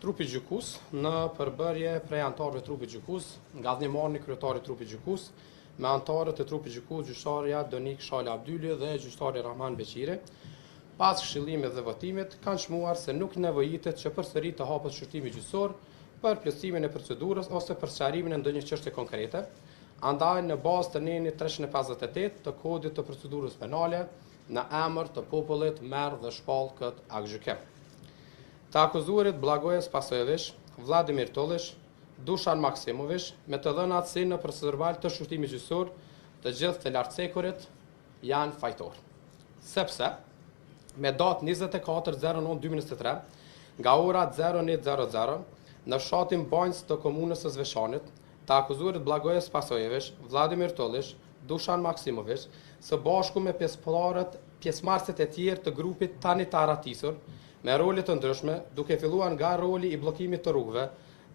trupi gjykus në përbërje prej antarëve trupit gjykus, nga dhënimoni kryetari trupit gjykus, me antarët e trupit gjykus gjyqtarja Donik Shala Abdyli dhe gjyqtari Rahman Beqiri, pas këshillimit dhe votimit, kanë shmuar se nuk nevojitet që përsëri të hapet shërtimi gjyqësor për plotësimin e procedurës ose për sqarimin e ndonjë çështje konkrete, andaj në bazë të nenit 358 të kodit të procedurës penale, në emër të popullit merr dhe shpall këtë aktgjykim. Të akuzuarit Blagoje Spasojević, Vladimir Tollish, Dušan Maksimović, me të dhënat si në procedurval të shërtimit gjyqësor, të gjithë të lartësekurit janë fajtor. Sepse me datë 24/09/2023, nga ora 01:00 në fshatin Banjës të komunës së Zveçanit, të akuzuarit Blagoje Spasojević, Vladimir Tollish, Dušan Maksimović, së bashku me pjesëmarrësit e tjerë të grupit tani të aratisur, me role të ndryshme, duke filluar nga roli i bllokimit të rrugëve,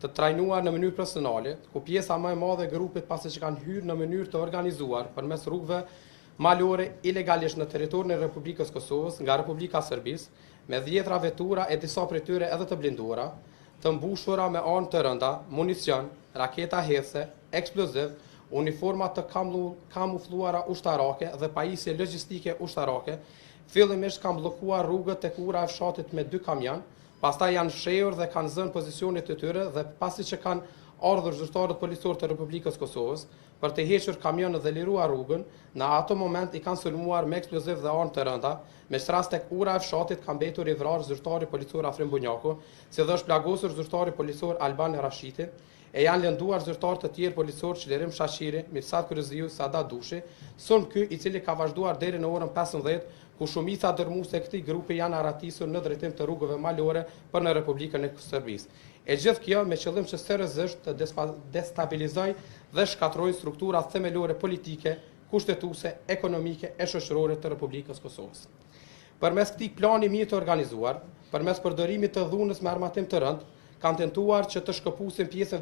të trajnuar në mënyrë profesionale, ku pjesa më e madhe e grupit pasi që kanë hyrë në mënyrë të organizuar përmes rrugëve malore ilegalisht në territorin e Republikës Kosovës nga Republika e Serbisë, me 10 vetura e disa prej tyre edhe të blinduara, të mbushura me armë të rënda, municion, raketa hedhëse, eksploziv, uniforma të kamufluara ushtarake dhe pajisje logjistike ushtarake, fillimisht kanë bllokuar rrugët tek ura e fshatit me 2 kamion, pastaj janë fshehur dhe kanë zënë pozicionet e tyre dhe pasi që kanë ardhur zyrtarët policorë të Republikës Kosovës për të hequr kamionët dhe liruar rrugën, në ato moment i kanë sulmuar me eksploziv dhe armë të rënda, me rast tek ura e fshatit ka mbetur i vrarë zyrtari policor Afrim Bunjaku, si dhe është plagosur zyrtari policor Alban Rashiti, e janë lënduar zyrtarë të tjerë policor Çlirim Shashiri, Mirsad Kryziu, Sadat Dushi, son ky i cili ka vazhduar deri në orën 15, ku shumica dërmuese e këtij grupi janë aratisur në drejtim të rrugëve malore për në Republikën e Serbisë. E gjithë kjo me qëllim që seriozisht të destabilizojë dhe shkatërrojë strukturat themelore politike, kushtetuese, ekonomike e shoqërore të Republikës Kosovës. Përmes këtij plani mirë të organizuar, përmes përdorimit të dhunës me armatim të rënd, kanë tentuar që të shkëpusin pjesën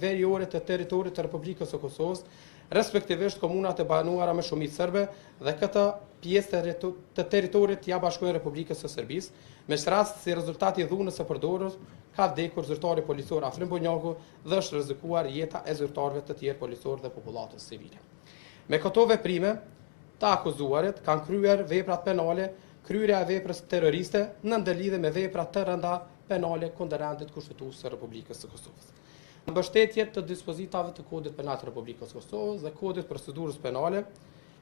veriore të territorit të Republikës së Kosovës, respektivisht komunat e banuara me shumicë serbe dhe këtë pjesë të territorit ja bashkojnë Republikës së Serbisë, me rast si rezultati i dhunës së përdorur ka vdekur zyrtari policor Afrim Bunjaku dhe është rrezikuar jeta e zyrtarëve të tjerë policor dhe popullatës civile. Me këto veprime, të akuzuarit kanë kryer veprat penale, kryerja e veprës terroriste në ndërlidhje me vepra të rënda penale kundër rendit kushtetues së Republikës së Kosovës. Në mbështetje të dispozitave të kodit penal të Republikës së Kosovës dhe kodit procedurës penale,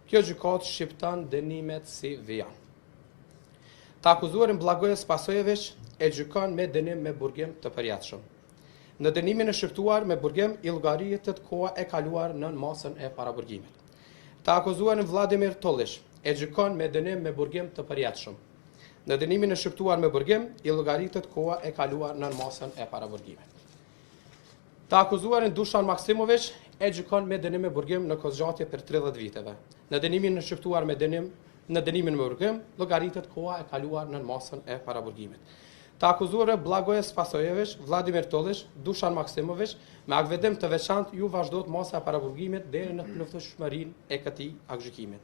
kjo gjykatë shqipton dënimet si vijan. Të akuzuarin Blagoje Spasojević e gjykon me dënim me burgim të përjetshëm. Në dënimin e shqiptuar me burgim i llogaritet koha e kaluar në masën e paraburgimit. Të akuzuarin Vladimir Tollish e gjykon me dënim me burgim të përjetshëm. Në dënimin e shqiptuar me burgim i llogaritet koha e kaluar në masën e paraburgimit. Të akuzuarin Dušan Maksimović e gjykon me dënim me burgim në kozgjatje për 30 viteve. Në dënimin e shqiptuar me dënimin me burgim llogaritet koha e kaluar në masën e paraburgimit. Të akuzuar Blagoje Spasojević, Vladimir Tollish, Dušan Maksimović, me aktvendim të veçantë ju vazhdojnë masa e paraburgimit deri në plotësishmërinë e këtij aktgjykimi.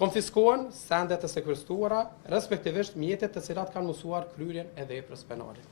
Konfiskohen sendet e sekuestruara, respektivisht mjetet të cilat kanë mësuar kryerjen e veprës penale.